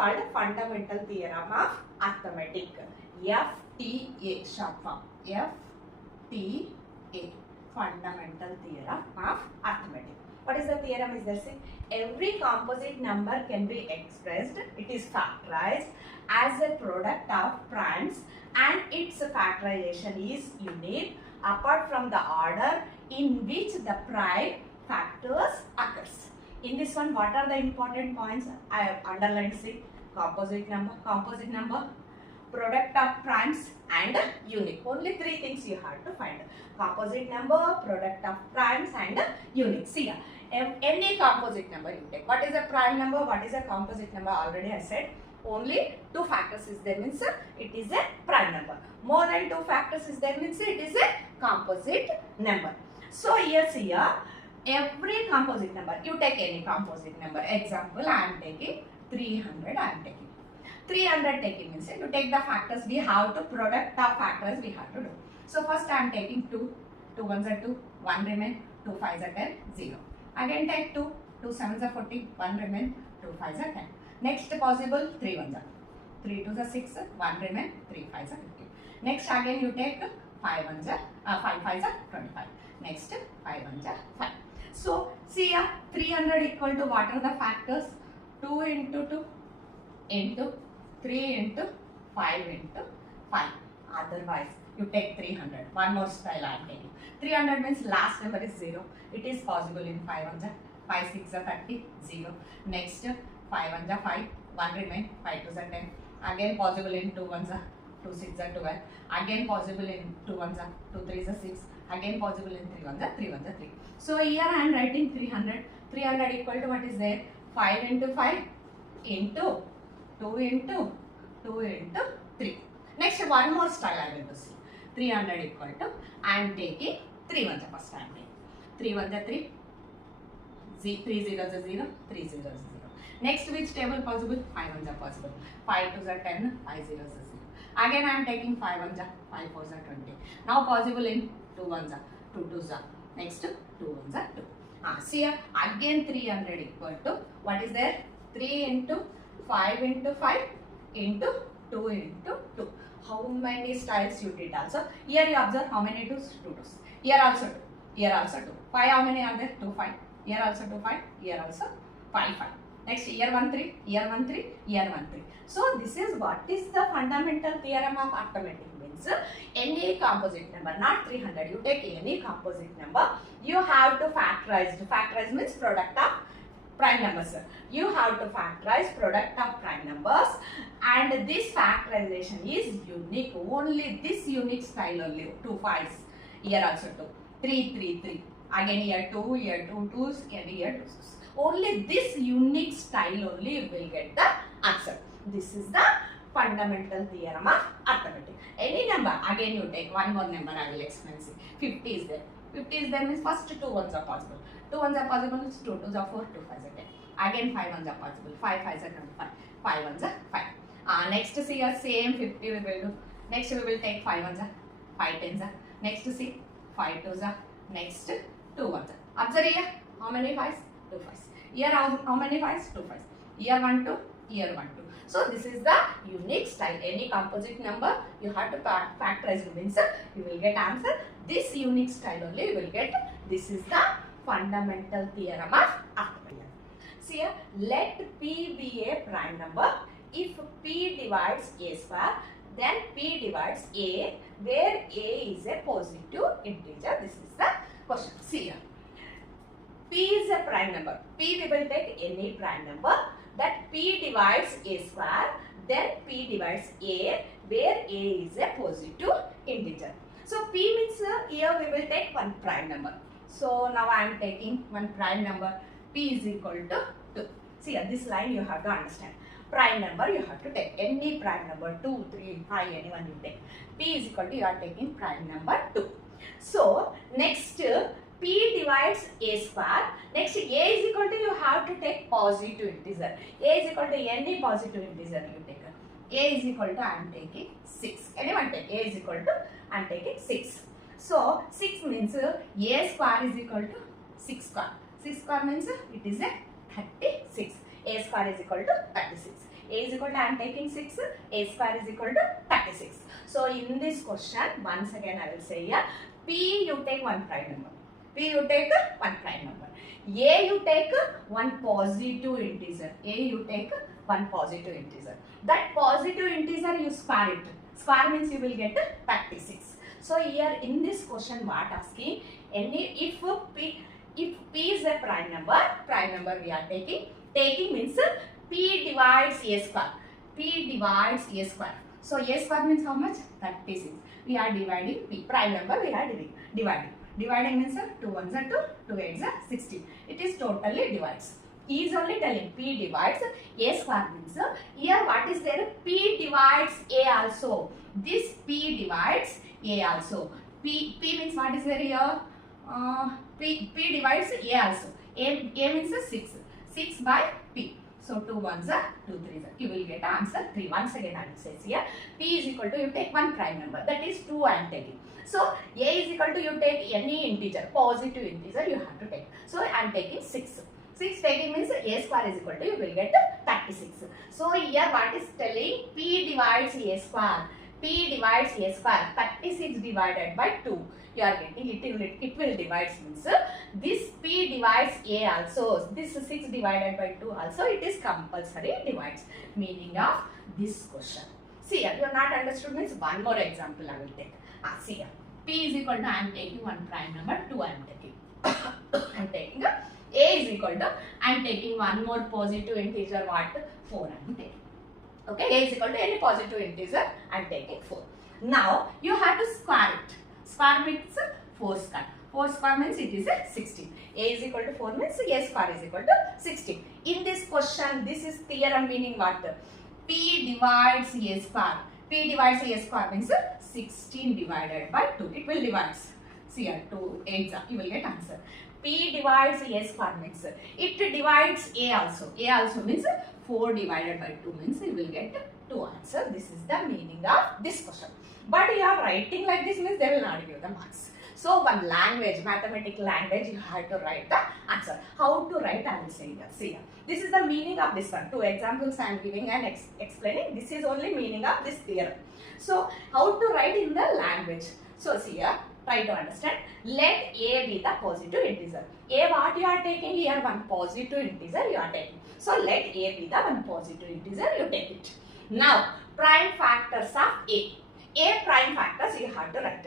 called fundamental theorem of arithmetic. FTA, short form. FTA, fundamental theorem of arithmetic. What is the theorem? Is there, see, every composite number can be expressed, it is factorized as a product of primes, and its factorization is unique apart from the order in which the prime factors occurs. In this one, what are the important points? I have underlined, see, composite number, product of primes and unique. Only three things you have to find: composite number, product of primes and unique. See, any composite number you take. What is a prime number? What is a composite number? Already I said, only two factors is there, means it is a prime number. More than two factors is there, means it is a composite number. So here, see, every composite number, you take any composite number. Example, I am taking 300. I am taking 300. Taking means you take the factors. We have to product of factors. We have to do. So first I am taking 2. 2 ones are 2. 1 remain. 2 5s are 10. 0. Again take 2. 2 7s are 40. 1 remain. 2 5s are 10. Next possible 3 ones are 3 2s are 6. 1 remain. 3 5s are 15. Next again you take 5 ones are 5 5s are 25. Next 5 ones are 5. So see here, 300 equal to what are the factors? 2 into 2 into 3 into 5 into 5. Otherwise you take 300. One more style I am taking. 300 means last number is 0. It is possible in 5 ones are 5 6 are 30. 0. Next 5 ones are 5. 1 remain. 5 2s are 10. Again possible in 2 ones are 2 6 are 12. Again possible in 2 ones are 2 3s are 6. Again possible in 3 ones are 3 ones are 3. So here I am writing 300. 300 equal to what is there? 5 into 5 into 2 into 2 into 3. Next one more style I will see. 300 equal to, I am taking 3 ones are first I am taking. 3 ones are 3. 3 zeros are 0. 3 zeros are 0. Next which table possible? 5 ones are possible. 5 2s are 10. 5 zeros are 0. Again I am taking 5 ones are 5 4s are 20. Now possible in 2 ones are 2 2s are. Next 2 ones are 2. See here, again 300 equal to what is there? 3 into 5 into 5 into 2 into 2. How many styles you did also? Here you observe how many 2s? 2 2s. Here also 2. Here also 2. 5 how many are there? 2 5. Here also 2 5. Here also 5 5. Next here 1 3. Here 1 3. Here 1 3. So this is what is the fundamental theorem of arithmetic. Any composite number, not 300, you take any composite number, you have to factorize. Factorize means product of prime numbers. You have to factorize product of prime numbers, and this factorization is unique. Only this unique style only. 2 5s. Here also 2. 3 3 3. Again here 2, here 2 2s, and here 2 2s. Only this unique style only you will get the answer. This is the fundamental theorem of arithmetic. Any number, again you take one more number, I will explain. See, 50 is there. 50 is there means first 2 ones are possible. 2 ones are possible means 2 2s are 4, 2 5s are 10. Again 5 ones are possible. 5 5s are 25. 5 ones are 5. Next see here same 50 we will do. Next we will take 5 ones are 5 10s are. Next see 5 2s are. Next 2 ones are. Observe here how many 5s? 2 5s. Here how many 5s? 2 5s. Here 1 2. Here 1 2. So this is the unique style. Any composite number you have to factorize, means you will get answer. This unique style only you will get. This is the fundamental theorem of arithmetic. See here, let P be a prime number if P divides A square, then P divides A, where A is a positive integer. This is the question. See here, P is a prime number. P we will take any prime number. That P divides A square, then P divides A, where A is a positive integer. So P means here we will take one prime number. So now I am taking one prime number. P is equal to 2. See here, this line you have to understand. Prime number you have to take any prime number, 2, 3, 5, anyone you take. P is equal to, you are taking prime number 2. So next P divides A square. Next A is equal to, you have to take positive integer. A is equal to any positive integer you take. A is equal to, I am taking 6. Anyone take? A is equal to, I am taking 6. So 6 means A square is equal to 6 square. 6 square means it is a 36. A square is equal to 36. A is equal to, I am taking 6, A square is equal to 36. So in this question, once again I will say here, P you take one prime number. P you take one prime number. A you take one positive integer. A you take one positive integer. That positive integer you square it. Square means you will get 36. So here in this question what asking, if P is a prime number we are taking means P divides A square. P divides A square. So A square means how much? 36. We are dividing P. Prime number we are dividing. Dividing means 2 ones are 2, 2 8s are 16. It is totally divides. He is only telling P divides A square means here what is there? P divides A also. This P divides A also. P means what is there here? P divides A also. A means 6. 6 by P. So 2 ones are 2 3s are. You will get answer 3. Once again I will say here P is equal to, you take one prime number, that is 2 I am taking. So A is equal to, you take any integer, positive integer you have to take. So I am taking 6. 6 taking means A square is equal to, you will get 36. So here what is telling? P divides A square. P divides A square. 36 divided by 2. You are getting it will divide means this P divides A also. This 6 divided by 2 also, it is compulsory divides. Meaning of this question. See here, you are not understood means one more example I will take. See here. P is equal to, I am taking one prime number, 2 I am taking. I am taking A is equal to, I am taking one more positive integer, what? 4 I am taking. Okay, A is equal to any positive integer, I am taking 4. Now, you have to square it. Square means 4 square. 4 square means it is 16. A is equal to 4 means A square is equal to 16. In this question, this is theorem meaning what? P divides A square. P divides A square means 16 divided by 2. It will divide. See here, 2 8s, you will get answer. P divides A square means it divides A also. A also means 4 divided by 2 means you will get 2 answer. This is the meaning of this question. But you are writing like this means they will not give the marks. So one language, mathematical language, you have to write the answer. How to write, I will say here. See here. This is the meaning of this one. 2 examples I am giving and explaining. This is only meaning of this theorem. So how to write in the language. So see here. Try to understand. Let A be the positive integer. A what you are taking here? One positive integer you are taking. So let A be the one positive integer, you take it. Now prime factors of A. A prime factors you have to write.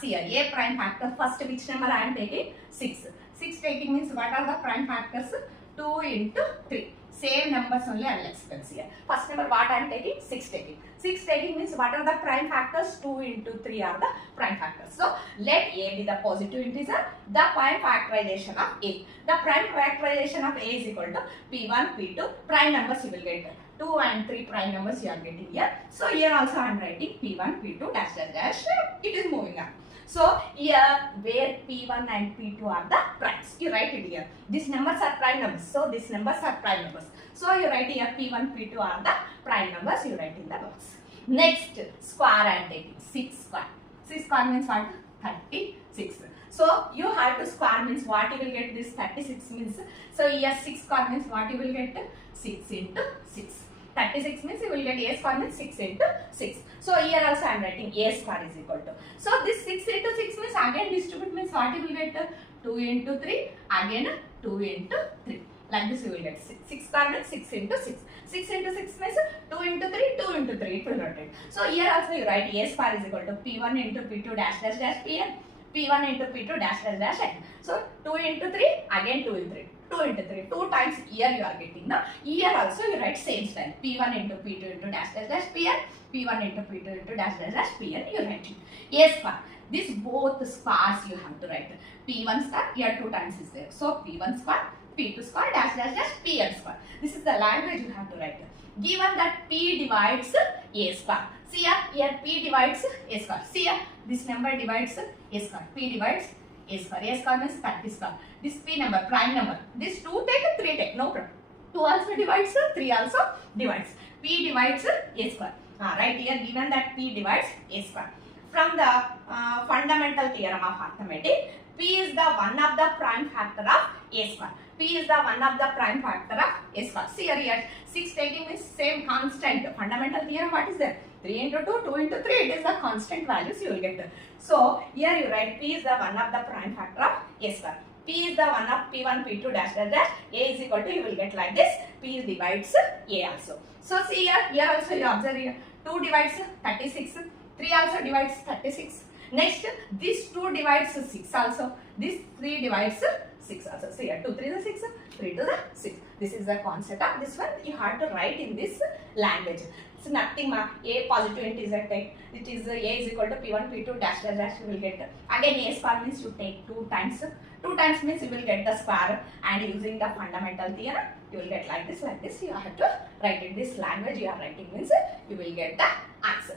See here, A prime factor, first which number I am taking? 6. 6 taking means what are the prime factors? 2 into 3. Same numbers only I will explain here. First number what I am taking? 6 taking. 6 taking means what are the prime factors? 2 into 3 are the prime factors. So let A be the positive integer. The prime factorization of A. The prime factorization of A is equal to P1, P2. Prime numbers you will get 2 and 3 prime numbers you are getting here. So here also I am writing P1, P2 dash dash dash. It is moving on. So here where P1 and P2 are the primes, you write it here. These numbers are prime numbers. So these numbers are prime numbers. So you write here P1, P2 are the prime numbers. You write in the box. Next square I am taking 6 square. 6 square means what? 36. So you have to square means what you will get this 36 means. So here 6 square means what you will get? 6 into 6. 36 means you will get A square means 6 into 6. So here also I am writing A square is equal to. So this 6 into 6 means again distribute means what you will get? 2 into 3 again 2 into 3. Like this you will get 6 square means 6 into 6. 6 into 6 means 2 into 3, 2 into 3 it will rotate. So here also you write A square is equal to P1 into P2 dash dash dash Pn. P1 into P2 dash dash dash n. So 2 into 3 again 2 into 3. 2 into 3, 2 times here you are getting. Now here also you write same style. P1 into P2 into dash dash dash Pn. P1 into P2 into dash dash dash Pn. You write it. A square. This both squares you have to write. P1 square here 2 times is there. So P1 square, P2 square dash dash dash Pn square. This is the language you have to write. Given that P divides A square. See here P divides A square. See here this number divides A square. P divides A square. A square means 30 square. This P number, prime number. This 2 take, 3 take, no problem. 2 also divides, 3 also divides. P divides A square. Right here given that P divides A square. From the fundamental theorem of arithmetic, P is the one of the prime factor of A square. P is the one of the prime factor of S square. See here 6 taking means same constant. Fundamental theorem, what is that? 3 into 2, 2 into 3, it is the constant values you will get. So here you write P is the one of the prime factor of S square. P is the one of P1, P2 dash dash dash. A is equal to, you will get like this. P divides A also. So see here also you observe here. 2 divides 36. 3 also divides 36. Next, this 2 divides 6 also. This 3 divides 6 also. So here 2 3 is 6, 3 to the 6. This is the concept of this one. You have to write in this language. So nothing ma. A positive integer take. It is A is equal to P1, P2 dash dash dash. You will get. Again A square means you take 2 times. 2 times means you will get the square, and using the fundamental theorem you will get like this. You have to write in this language. You are writing means you will get the answer.